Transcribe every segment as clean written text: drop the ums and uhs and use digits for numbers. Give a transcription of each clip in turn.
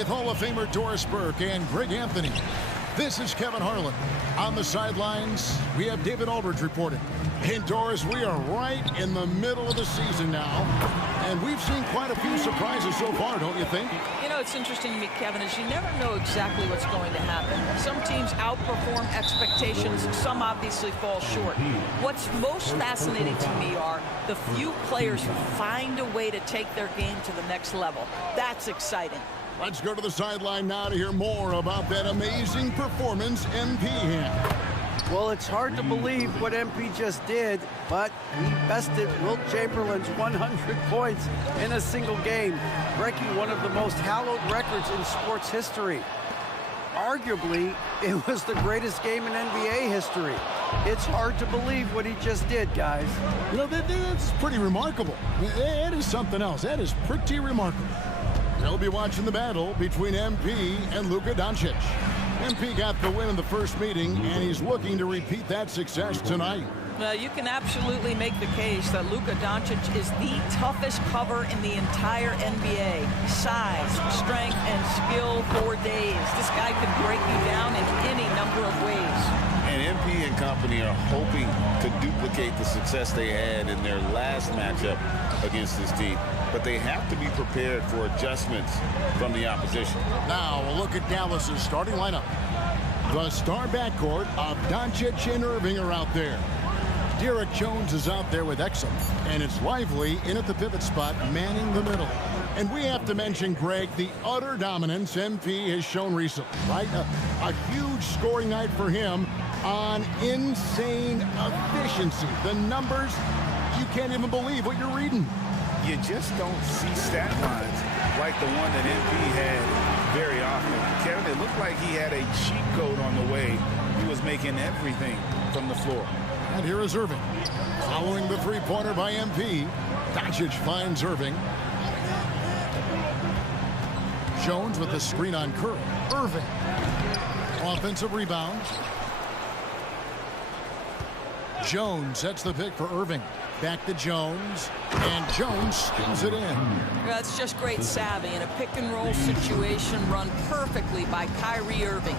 with Hall of Famer Doris Burke and Greg Anthony. This is Kevin Harlan. On the sidelines, we have David Aldridge reporting. And Doris, we are right in the middle of the season now, and we've seen quite a few surprises so far, don't you think? You know, it's interesting to me, Kevin, is you never know exactly what's going to happen. Some teams outperform expectations, some obviously fall short. What's most fascinating to me are the few players who find a way to take their game to the next level. That's exciting. Let's go to the sideline now to hear more about that amazing performance MP had. Well, it's hard to believe what MP just did, but he bested Wilt Chamberlain's 100 points in a single game, breaking one of the most hallowed records in sports history. Arguably, it was the greatest game in NBA history. It's hard to believe what he just did, guys. You know, that's pretty remarkable. That is something else. That is pretty remarkable. They'll be watching the battle between MP and Luka Doncic. MP got the win in the first meeting, and he's looking to repeat that success tonight. Well, you can absolutely make the case that Luka Doncic is the toughest cover in the entire NBA. Size, strength, and skill for days. This guy can break you down in any number of ways. And MP and company are hoping to duplicate the success they had in their last matchup against this team. But they have to be prepared for adjustments from the opposition. Now, a look at Dallas's starting lineup. The star backcourt of Doncic and Irving are out there. Derek Jones is out there with Exum, and it's Lively in at the pivot spot, manning the middle. And we have to mention, Greg, the utter dominance MP has shown recently, right? A huge scoring night for him on insane efficiency. The numbers, you can't even believe what you're reading. You just don't see stat lines like the one that MP had very often. Kevin, it looked like he had a cheat code on the way. He was making everything from the floor. And here is Irving. Following the three-pointer by MP, Doncic finds Irving. Jones with the screen on Curry. Irving. Offensive rebound. Jones sets the pick for Irving. Back to Jones, and Jones steals it in. That's just great savvy in a pick-and-roll situation run perfectly by Kyrie Irving.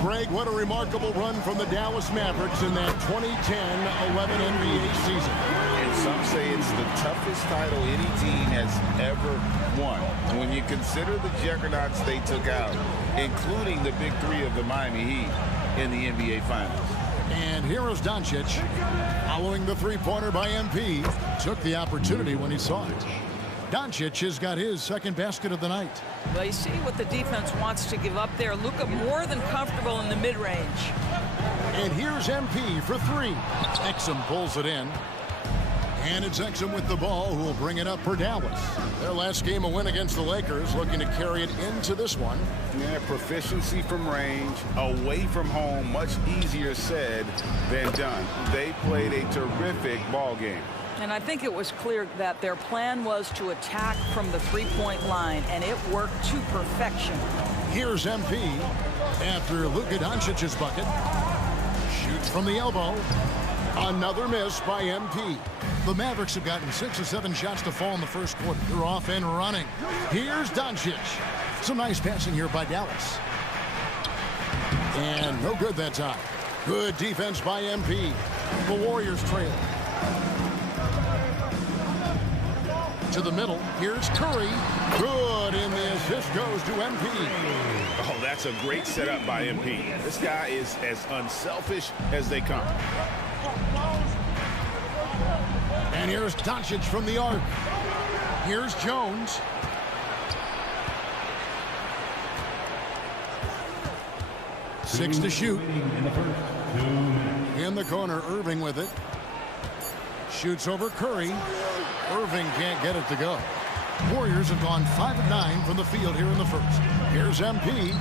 Greg, what a remarkable run from the Dallas Mavericks in that 2010-11 NBA season. And some say it's the toughest title any team has ever won. When you consider the juggernauts they took out, including the big three of the Miami Heat in the NBA Finals. And here is Doncic, following the three-pointer by MP, took the opportunity when he saw it. Doncic has got his second basket of the night. Well, you see what the defense wants to give up there. Luka more than comfortable in the mid-range. And here's MP for three. Exum pulls it in. And it's Exum with the ball, who will bring it up for Dallas. Their last game, a win against the Lakers, looking to carry it into this one. Yeah, proficiency from range, away from home, much easier said than done. They played a terrific ball game. And I think it was clear that their plan was to attack from the three-point line, and it worked to perfection. Here's MP after Luka Doncic's bucket. Shoots from the elbow. Another miss by MP. The Mavericks have gotten 6 or 7 shots to fall in the first quarter. They're off and running. Here's Doncic. Some nice passing here by Dallas. And no good that time. Good defense by MP. The Warriors trail. To the middle. Here's Curry. Good, and the assist goes to MP. Oh, that's a great setup by MP. This guy is as unselfish as they come. And here's Doncic from the arc. Here's Jones. Six to shoot. In the corner, Irving with it. Shoots over Curry. Irving can't get it to go. Warriors have gone 5 of 9 from the field here in the first. Here's MP.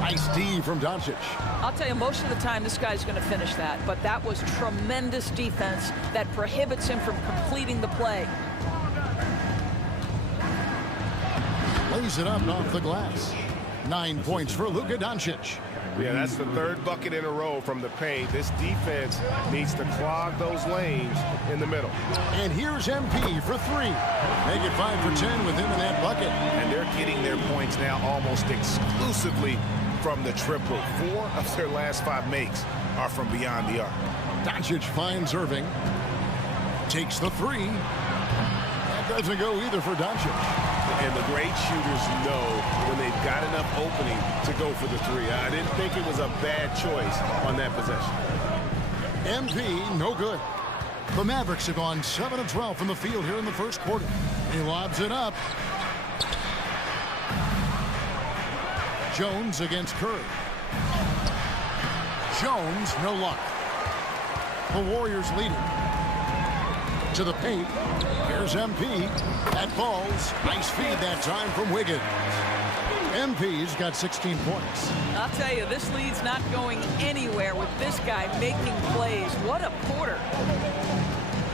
Nice D from Doncic. I'll tell you, most of the time this guy's going to finish that, but that was tremendous defense that prohibits him from completing the play. Lays it up off the glass. 9 points for Luka Doncic. Yeah, that's the third bucket in a row from the paint. This defense needs to clog those lanes in the middle. And here's MP for 3. Make it 5 for 10 with him in that bucket. And they're getting their points now almost exclusively from the triple. 4 of their last 5 makes are from beyond the arc. Doncic finds Irving. Takes the 3. That doesn't go either for Doncic. And the great shooters know when they've got enough opening to go for the 3. I didn't think it was a bad choice on that possession. MP, no good. The Mavericks have gone 7 of 12 from the field here in the first quarter. He lobs it up. Jones against Curry. Jones, no luck. The Warriors lead it. To the paint. Here's MP. That falls. Nice feed that time from Wiggins. MP's got 16 points. I'll tell you, this lead's not going anywhere with this guy making plays. What a quarter.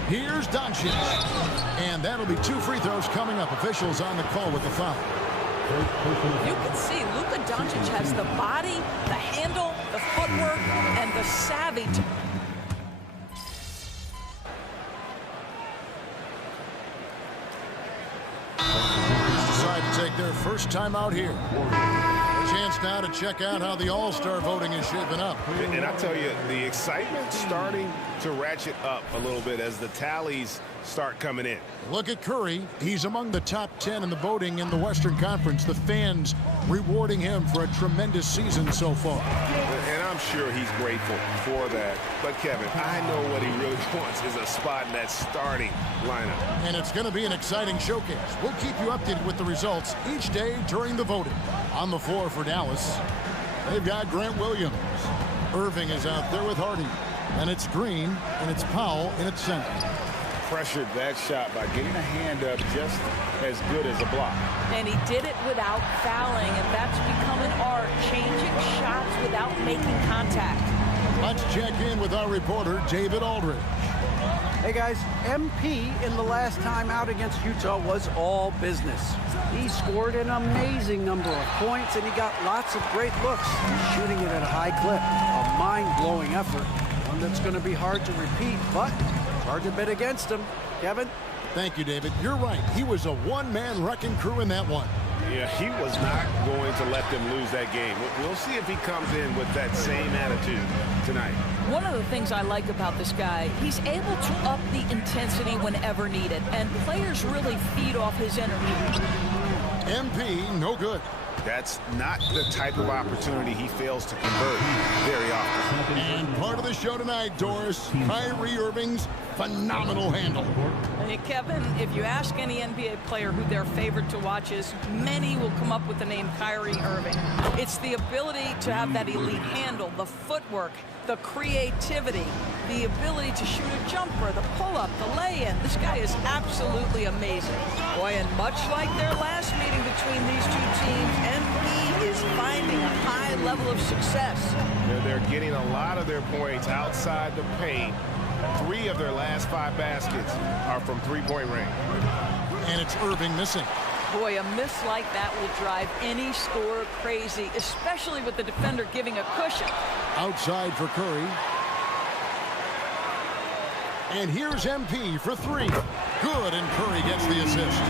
Here's Doncic. And that'll be 2 free throws coming up. Officials on the call with the foul. You can see Luka Doncic has the body, the handle, the footwork, and the savvy to take their first time out here. A chance now to check out how the All-Star voting is shaping up. And I tell you, the excitement's starting to ratchet up a little bit as the tallies start coming in. Look at Curry. He's among the top 10 in the voting in the Western Conference. The fans rewarding him for a tremendous season so far. And I'm sure he's grateful for that. But, Kevin, I know what he really wants is a spot in that starting lineup. And it's going to be an exciting showcase. We'll keep you updated with the results each day during the voting. On the floor for Dallas, they've got Grant Williams. Irving is out there with Hardy. And it's Green, and it's Powell in its center. Pressured that shot by getting a hand up just as good as a block. And he did it without fouling, and that's become an art, changing shots without making contact. Let's check in with our reporter, David Aldridge. Hey guys, MP in the last time out against Utah was all business. He scored an amazing number of points, and he got lots of great looks. He's shooting it at a high clip, a mind-blowing effort, one that's going to be hard to repeat, but hard to bet against him. Kevin? Thank you, David. You're right. He was a one-man wrecking crew in that one. Yeah, he was not going to let them lose that game. We'll see if he comes in with that same attitude tonight. One of the things I like about this guy, he's able to up the intensity whenever needed, and players really feed off his energy. MP, no good. That's not the type of opportunity he fails to convert very often. And part of the show tonight, Doris, Kyrie Irving's phenomenal handle. Hey, Kevin, if you ask any NBA player who their favorite to watch is, many will come up with the name Kyrie Irving. It's the ability to have that elite handle, the footwork, the creativity, the ability to shoot a jumper, the pull-up, the lay-in. This guy is absolutely amazing. Boy, and much like their last meeting between these two teams, MP is finding a high level of success. They're getting a lot of their points outside the paint. 3 of their last 5 baskets are from three-point range. And it's Irving missing. Boy, a miss like that will drive any scorer crazy, especially with the defender giving a cushion. Outside for Curry. And here's MP for 3. Good, and Curry gets the assist.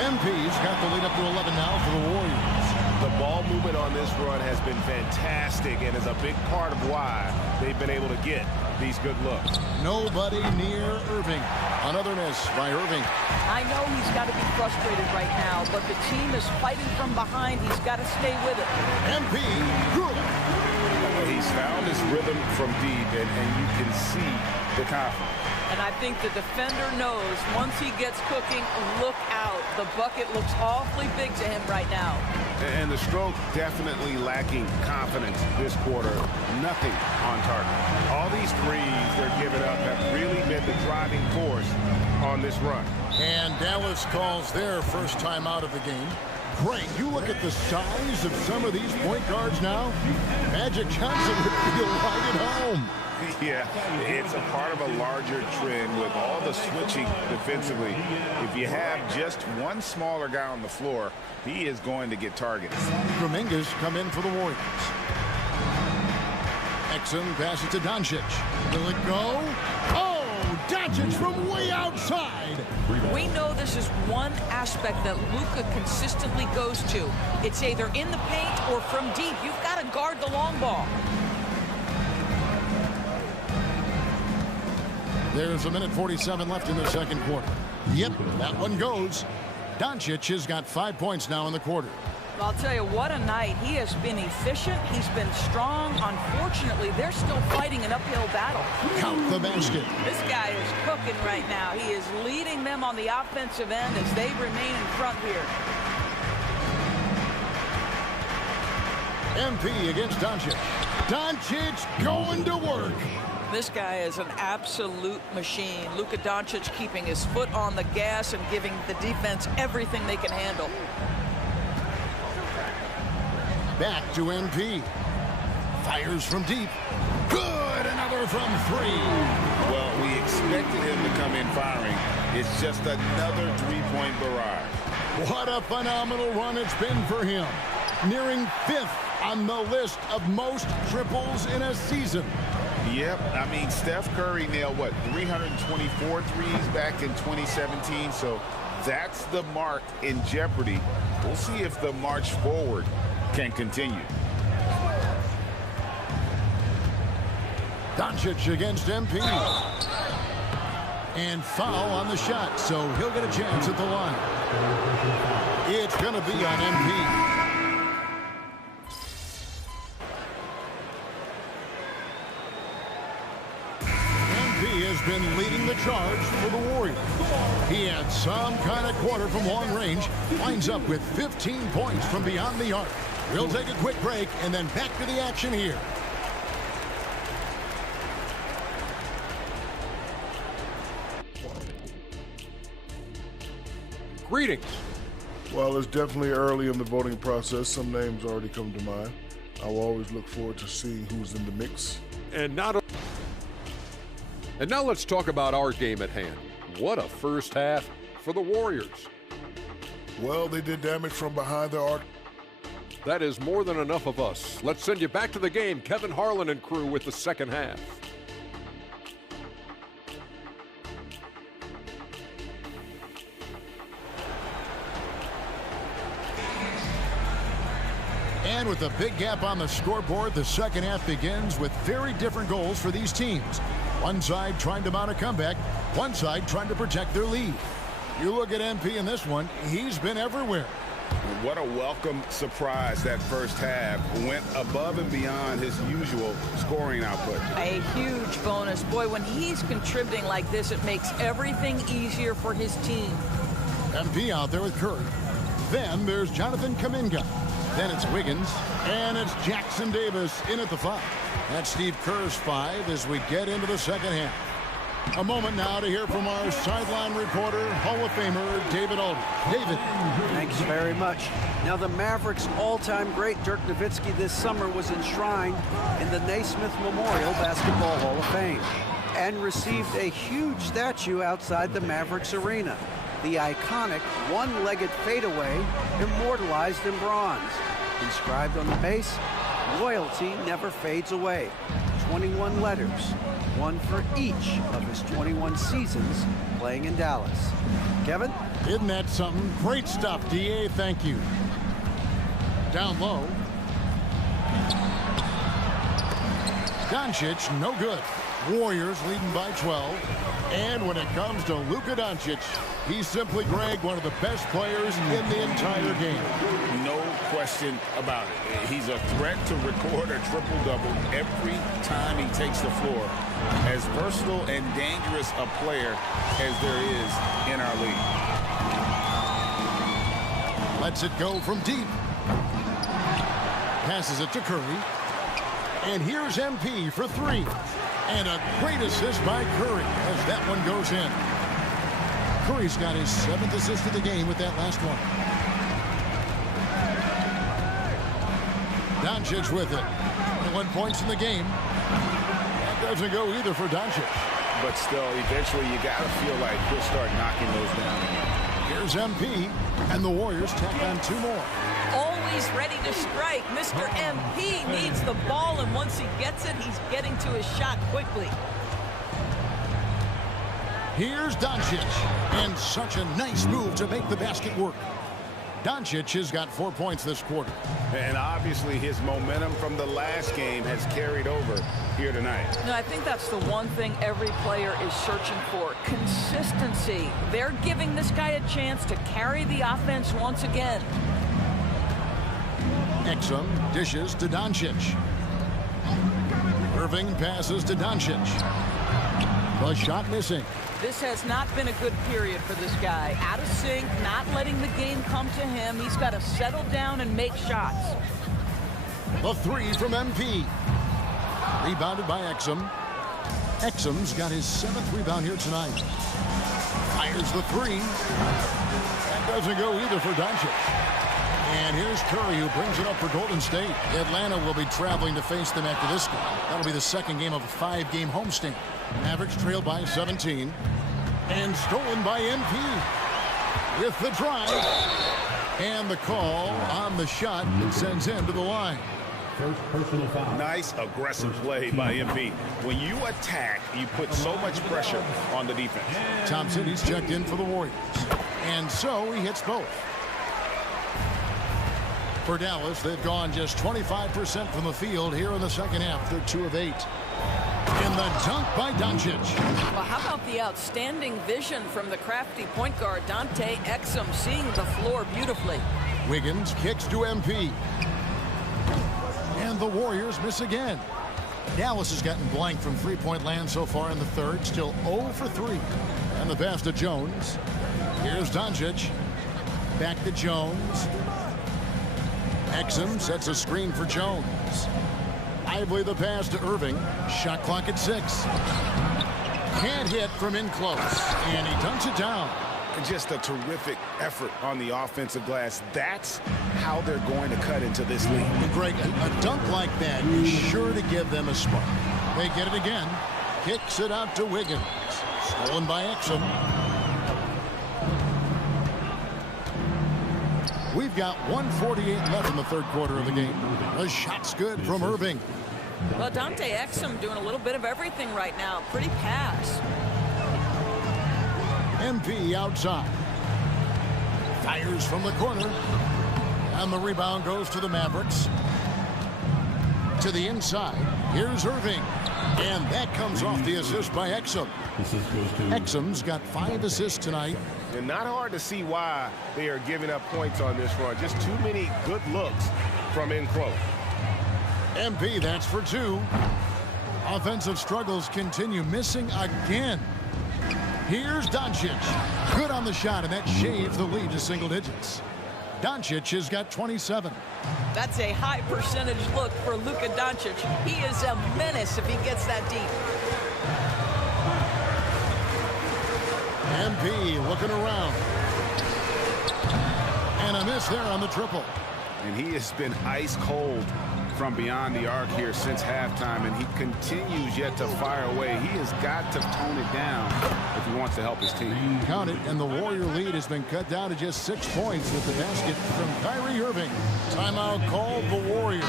MP's got the lead up to 11 now for the Warriors. The ball movement on this run has been fantastic and is a big part of why they've been able to get these good looks. Nobody near Irving. Another miss by Irving. I know he's got to be frustrated right now, but the team is fighting from behind. He's got to stay with it. MP, good. He's found his rhythm from deep, and you can see the confidence. And I think the defender knows once he gets cooking, look out. The bucket looks awfully big to him right now. And the stroke definitely lacking confidence this quarter. Nothing on target. All these threes they're giving up have really been the driving force on this run. And Dallas calls their first time out of the game. Great. You look at the size of some of these point guards now. Magic Johnson would feel right at home. Yeah, it's a part of a larger trend with all the switching defensively. If you have just one smaller guy on the floor, he is going to get targets. Dominguez come in for the Warriors. Exum passes to Doncic. Will it go? Oh, Doncic from way outside. We know this is one aspect that Luka consistently goes to. It's either in the paint or from deep. You've got to guard the long ball. There's 1:47 left in the second quarter. Yep, that one goes. Doncic has got 5 points now in the quarter. I'll tell you, what a night. He has been efficient. He's been strong. Unfortunately, they're still fighting an uphill battle. Count the basket. This guy is cooking right now. He is leading them on the offensive end as they remain in front here. MP against Doncic. Doncic going to work. This guy is an absolute machine. Luka Doncic keeping his foot on the gas and giving the defense everything they can handle. Back to MP. Fires from deep. Good, another from three. Well, we expected him to come in firing. It's just another three-point barrage. What a phenomenal run it's been for him. Nearing 5th on the list of most triples in a season. Yep, I mean, Steph Curry nailed, 324 threes back in 2017, so that's the mark in jeopardy. We'll see if the march forward can continue. Doncic against MP. And foul on the shot, so he'll get a chance at the line. It's going to be on MP. Has been leading the charge for the Warriors. He had some kind of quarter from long range, winds up with 15 points from beyond the arc. We'll take a quick break and then back to the action here. Greetings. Well, it's definitely early in the voting process. Some names already come to mind. I will always look forward to seeing who's in the mix. And now let's talk about our game at hand. What a first half for the Warriors. Well, they did damage from behind the arc. That is more than enough of us. Let's send you back to the game. Kevin Harlan and crew with the second half. And with a big gap on the scoreboard, the second half begins with very different goals for these teams. One side trying to mount a comeback, one side trying to protect their lead. You look at MP in this one, he's been everywhere. What a welcome surprise that first half. Went above and beyond his usual scoring output. A huge bonus. Boy, when he's contributing like this, it makes everything easier for his team. MP out there with Curry. Then there's Jonathan Kuminga. Then it's Wiggins, and it's Jackson Davis in at the 5. That's Steve Kerr's 5 as we get into the second half. A moment now to hear from our sideline reporter, Hall of Famer David Aldridge. David. Thanks very much. Now, the Mavericks' all-time great Dirk Nowitzki this summer was enshrined in the Naismith Memorial Basketball Hall of Fame and received a huge statue outside the Mavericks arena. The iconic one-legged fadeaway immortalized in bronze. Inscribed on the base, loyalty never fades away. 21 letters, one for each of his 21 seasons playing in Dallas. Kevin? Isn't that something? Great stuff, DA. Thank you. Down low. Doncic, no good. Warriors leading by 12. And when it comes to Luka Doncic, he's simply, Greg, one of the best players in the entire game. No question about it. He's a threat to record a triple-double every time he takes the floor. As versatile and dangerous a player as there is in our league. Lets it go from deep. Passes it to Curry. And here's MP for 3. And a great assist by Curry as that one goes in. Curry's got his 7th assist of the game with that last one. Doncic with it. 21 points in the game. At Doesn't go either for Doncic. But still, eventually you got to feel like he'll start knocking those down again. Here's MP, and the Warriors tack on 2 more. Always ready to strike. Mr. MP needs the ball, and once he gets it, he's getting to his shot quickly. Here's Doncic, and such a nice move to make the basket work. Doncic has got 4 points this quarter. And obviously his momentum from the last game has carried over here tonight. No, I think that's the one thing every player is searching for. Consistency. They're giving this guy a chance to carry the offense once again. Exum dishes to Doncic. Irving passes to Doncic. The shot missing. This has not been a good period for this guy. Out of sync, not letting the game come to him. He's got to settle down and make shots. The 3 from MP. Rebounded by Exum. Exum's got his 7th rebound here tonight. Fires the 3. That doesn't go either for Doncic. And here's Curry, who brings it up for Golden State. Atlanta will be traveling to face them after this game. That'll be the second game of a 5-game homestand. Mavericks trail by 17. And stolen by MP. With the drive. And the call on the shot that sends him to the line. First personal foul. Nice aggressive play by MP. When you attack, you put so much pressure on the defense. Thompson, he's checked in for the Warriors. And so he hits both. For Dallas, they've gone just 25% from the field here in the second half. They're 2 of 8. And the dunk by Doncic. Well, how about the outstanding vision from the crafty point guard, Dante Exum, seeing the floor beautifully. Wiggins kicks to MP. And the Warriors miss again. Dallas has gotten blank from 3-point land so far in the third. Still 0 for 3. And the pass to Jones. Here's Doncic. Back to Jones. Exum sets a screen for Jones. Lively the pass to Irving. Shot clock at 6. Can't hit from in close. And he dunks it down. Just a terrific effort on the offensive glass. That's how they're going to cut into this league. Greg, a dunk like that is sure to give them a spark. They get it again. Kicks it out to Wiggins. Stolen by Exum. We've got 1:48 left in the third quarter of the game. The shot's good from Irving. Well, Dante Exum doing a little bit of everything right now. Pretty pass. MP outside. Fires from the corner. And the rebound goes to the Mavericks. To the inside. Here's Irving. And that comes off the assist by Exum. Exum's got 5 assists tonight. And not hard to see why they are giving up points on this run. Just too many good looks from in close. MP, that's for 2. Offensive struggles continue. Missing again. Here's Doncic. Good on the shot, and that shaves the lead to single digits. Doncic has got 27. That's a high percentage look for Luka Doncic. He is a menace if he gets that deep. MP looking around. And a miss there on the triple. And he has been ice cold from beyond the arc here since halftime, and he continues yet to fire away. He has got to tone it down if he wants to help his team. Count it, and the Warrior lead has been cut down to just 6 points with the basket from Kyrie Irving. Timeout called the Warriors.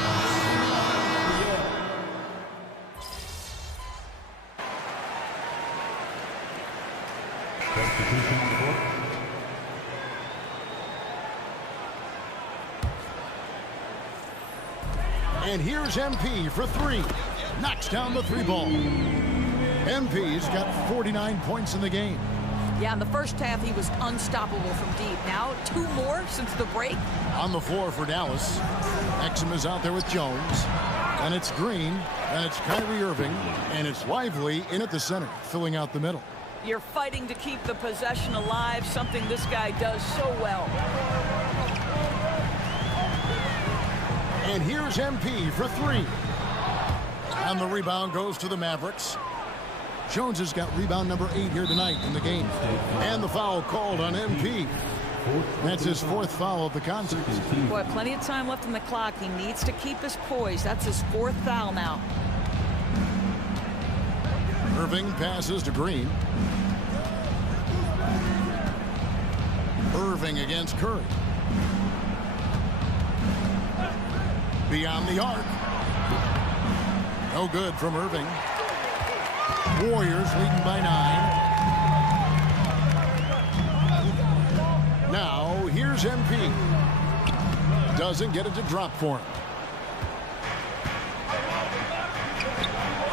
And here's MP for 3. Knocks down the 3-ball. MP's got 49 points in the game. Yeah, in the first half, he was unstoppable from deep. Now, 2 more since the break. On the floor for Dallas. Exum is out there with Jones. And it's Green. And it's Kyrie Irving. And it's Lively in at the center, filling out the middle. You're fighting to keep the possession alive, something this guy does so well. And here's MP for 3. And the rebound goes to the Mavericks. Jones has got rebound number 8 here tonight in the game. And the foul called on MP. That's his 4th foul of the contest. Boy, plenty of time left on the clock. He needs to keep his poise. That's his 4th foul now. Irving passes to Green. Irving against Curry. Beyond the arc. No good from Irving. Warriors leading by 9. Now, here's MP. Doesn't get it to drop for him.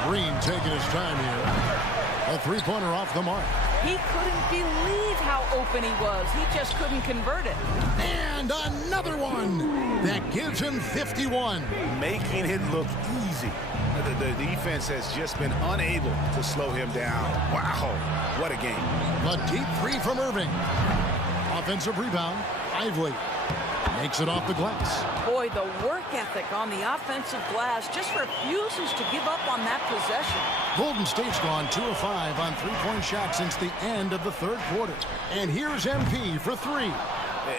Green taking his time here. A three-pointer off the mark. He couldn't believe how open he was. He just couldn't convert it. And another one that gives him 51. Making it look easy. The defense has just been unable to slow him down. Wow, what a game. A deep three from Irving. Offensive rebound. Ively makes it off the glass. Boy, the work ethic on the offensive glass just refuses to give up on that possession. Golden State's gone 2 of 5 on three-point shots since the end of the third quarter. And here's MP for 3.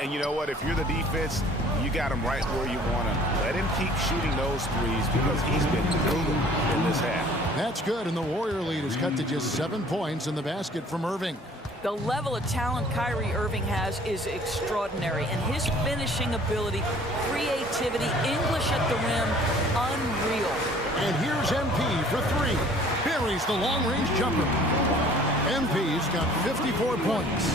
And you know what? If you're the defense, you got him right where you want him. Let him keep shooting those threes because he's been brutal in this half. That's good, and the Warrior lead is cut to just 7 points in the basket from Irving. The level of talent Kyrie Irving has is extraordinary, and his finishing ability, creativity, English at the rim, unreal. And here's MP for 3. Buries the long-range jumper. MP's got 54 points.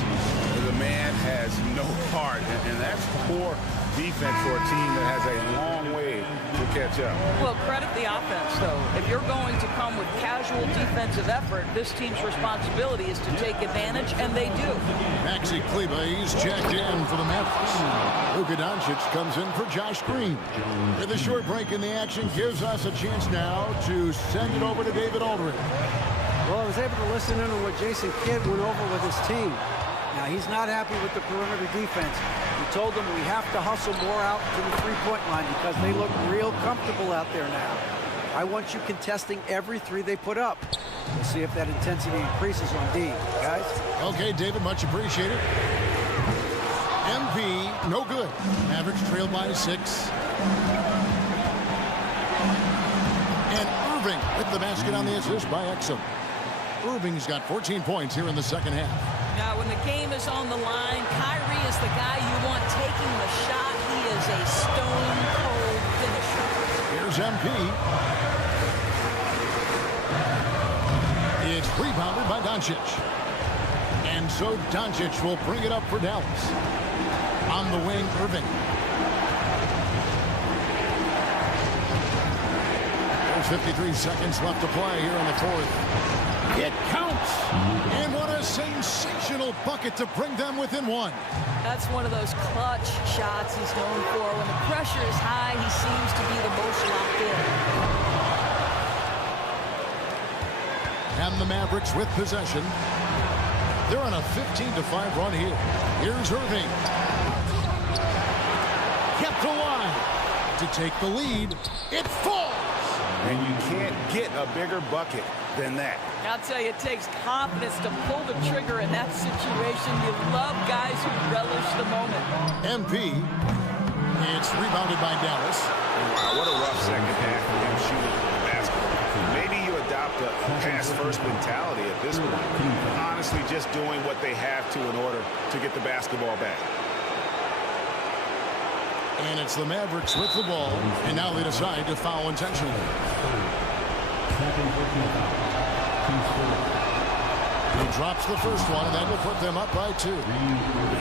The man has no heart, and that's poor defense for a team that has a long way to catch up. Well, credit the offense, though. If you're going to come with casual defensive effort, this team's responsibility is to take advantage, and they do. Maxi Kleba, he's checked in for the Mavericks. Luka Doncic comes in for Josh Green. And the short break in the action gives us a chance now to send it over to David Aldridge. Well, I was able to listen in on what Jason Kidd went over with his team. Now, he's not happy with the perimeter defense. He told them we have to hustle more out to the three-point line because they look real comfortable out there now. I want you contesting every three they put up. We'll see if that intensity increases on D, guys. Okay, David, much appreciated. MP, no good. Mavericks trailed by 6. And Irving with the basket on the assist by Exum. Irving's got 14 points here in the second half. Now, when the game is on the line, Kyrie is the guy you want taking the shot. He is a stone-cold finisher. Here's MP. It's rebounded by Doncic. And so Doncic will bring it up for Dallas. On the wing, Irving. There's 53 seconds left to play here in the fourth. It counts! And what a sensational bucket to bring them within 1. That's one of those clutch shots he's known for. When the pressure is high, he seems to be the most locked in. And the Mavericks with possession. They're on a 15-5 run here. Here's Irving. Kept alive to take the lead. It falls! And you can't get a bigger bucket than that. I'll tell you, it takes confidence to pull the trigger in that situation. You love guys who relish the moment. MP. It's rebounded by Dallas. Wow, what a rough second half for him shooting the basketball. Maybe you adopt a pass-first mentality at this point. Honestly, just doing what they have to in order to get the basketball back. And it's the Mavericks with the ball, and now they decide to foul intentionally. He drops the first one, and that will put them up by 2.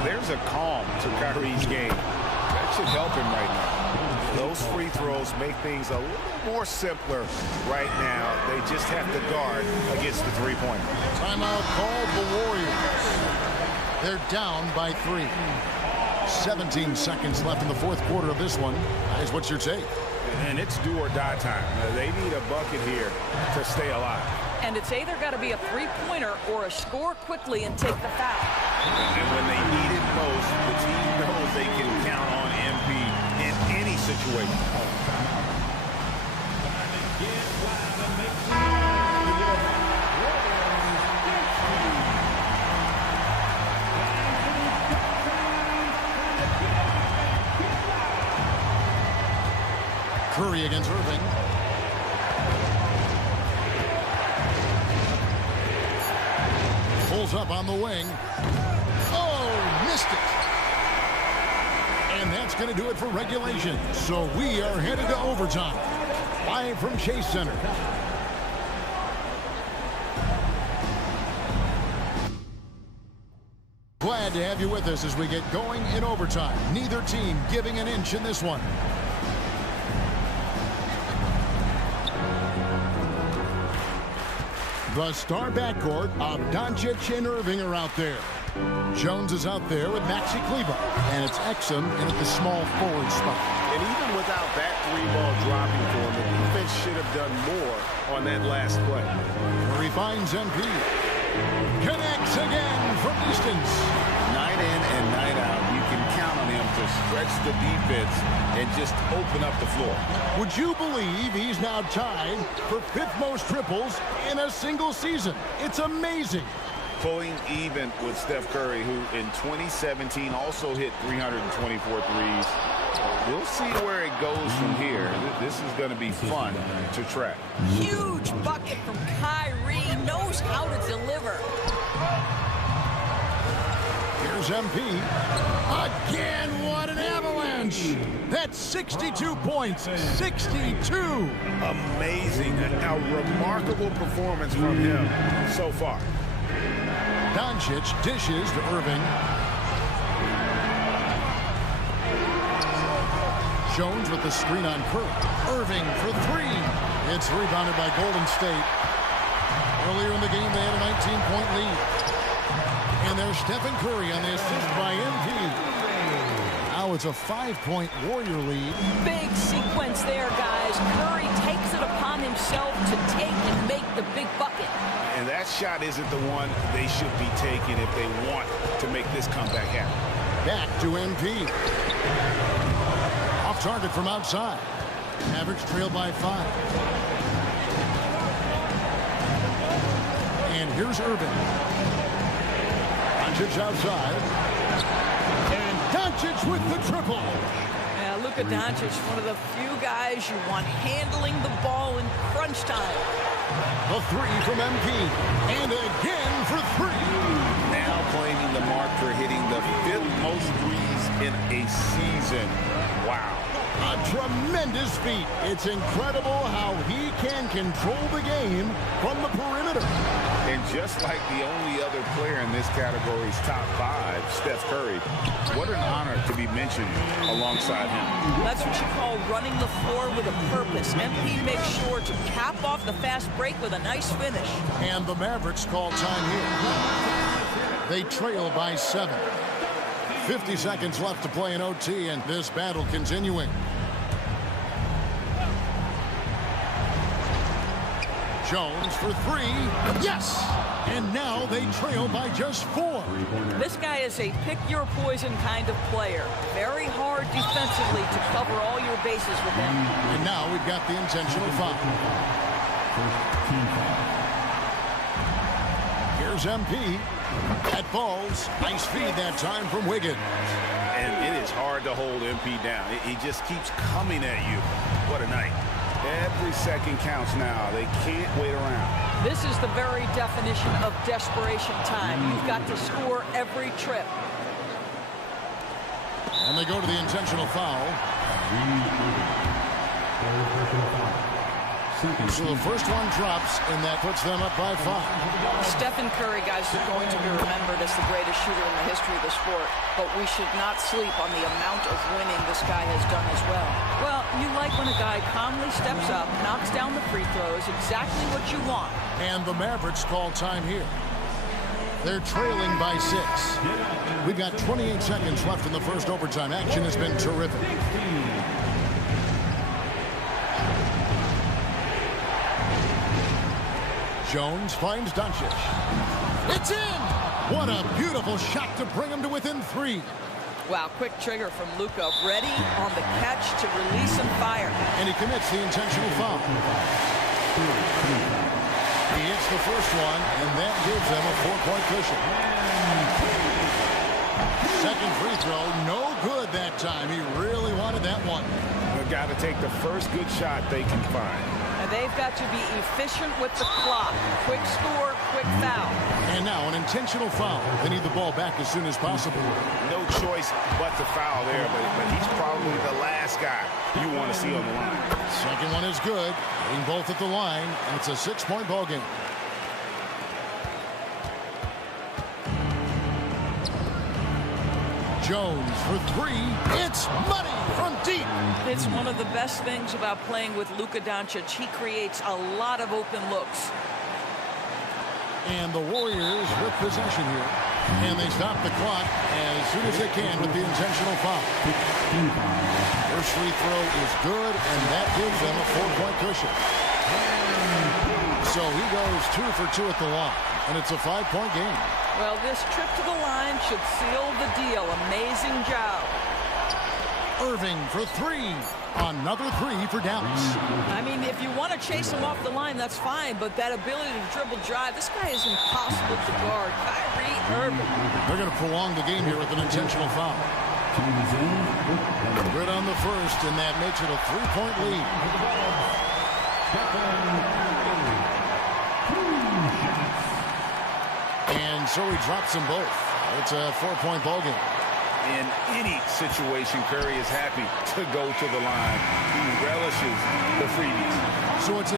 There's a calm to Kyrie's game. That should help him right now. Those free throws make things a little more simpler right now. They just have to guard against the three-pointer. Timeout called the Warriors. They're down by 3. 17 seconds left in the fourth quarter of this one. Guys, what's your take? And it's do or die time. They need a bucket here to stay alive. And it's either got to be a three-pointer or a score quickly and take the foul. And when they need it most, the team knows they can count on MP in any situation. Curry against Irving. Dribbles up on the wing. Oh, missed it. And that's going to do it for regulation. So we are headed to overtime. Live from Chase Center. Glad to have you with us as we get going in overtime. Neither team giving an inch in this one. The star backcourt of Doncic and Irving are out there. Jones is out there with Maxi Kleber, and it's Exum in at the small forward spot. And even without that three-ball dropping for him, the defense should have done more on that last play. Where he finds MP. Connects again from distance. Night in and night out, you can count on him to stretch the defense and just open up the floor. Would you believe he's now tied for 5th most triples in a single season? It's amazing. Pulling even with Steph Curry, who in 2017 also hit 324 threes. We'll see where it goes from here. This is going to be fun to track. Huge bucket from Kyrie. Knows how to deliver. Here's MP. Again, what an avalanche. That's 62 points. 62. Amazing. A remarkable performance from him so far. Doncic dishes to Irving. Jones with the screen on Curry. Irving for 3. It's rebounded by Golden State. Earlier in the game, they had a 19-point lead. And there's Stephen Curry on the assist by MP. Now it's a 5-point Warrior lead. Big sequence there, guys. Curry takes it upon himself to take and make the big bucket. And that shot isn't the one they should be taking if they want to make this comeback happen. Back to MP. Off target from outside. Mavericks trail by 5. And here's Irving. Doncic outside. And Doncic with the triple. Yeah, look at Doncic, one of the few guys you want handling the ball in crunch time. The 3 from MP. And again for 3. Now claiming the mark for hitting the 5th most threes in a season. Wow. A tremendous feat. It's incredible how he can control the game from the perimeter. And just like the only other player in this category's top 5, Steph Curry, what an honor to be mentioned alongside him. That's what you call running the floor with a purpose. MP makes sure to cap off the fast break with a nice finish. And the Mavericks call time here. They trail by 7. 50 seconds left to play in OT, and this battle continuing. Jones for 3. Yes! And now they trail by just 4. This guy is a pick-your-poison kind of player. Very hard defensively to cover all your bases with him. And now we've got the intentional foul. Here's MP. That falls. Nice feed that time from Wiggins. And it is hard to hold MP down. He just keeps coming at you. What a night. Every second counts now. They can't wait around. This is the very definition of desperation time. You've got to score every trip. And they go to the intentional foul. So the first one drops, and that puts them up by 5. Stephen Curry, guys, is going to be remembered as the greatest shooter in the history of the sport, but we should not sleep on the amount of winning this guy has done as well. Well, you like when a guy calmly steps up, knocks down the free throws, exactly what you want. And the Mavericks call time here. They're trailing by 6. We've got 28 seconds left in the first overtime. Action has been terrific. Jones finds Doncic. It's in! What a beautiful shot to bring him to within 3. Wow, quick trigger from Luka. Ready on the catch to release and fire. And he commits the intentional foul. He hits the first one, and that gives them a 4-point cushion. Second free throw, no good that time. He really wanted that one. They've got to take the first good shot they can find. they've got to be efficient with the clock. Quick score, quick foul. And now an intentional foul. They need the ball back as soon as possible. No choice but to foul there, but he's probably the last guy you want to see on the line. Second one is good. Hitting both at the line, and it's a 6-point ball game. Jones for three. It's money from deep. It's one of the best things about playing with Luka Doncic. He creates a lot of open looks. And the Warriors with possession here. And they stop the clock as soon as they can with the intentional foul. First free throw is good, and that gives them a 4-point cushion. So he goes 2 for 2 at the line, and it's a 5-point game. Well, this trip to the line should seal the deal. Amazing job. Irving for three. Another three for Dallas. I mean, if you want to chase him off the line, that's fine, but that ability to dribble drive, this guy is impossible to guard. Kyrie Irving. They're going to prolong the game here with an intentional foul. Good on the first, and that makes it a 3-point lead. And so he drops them both. It's a 4-point ball game. In any situation, Curry is happy to go to the line. He relishes the freebies. So it's a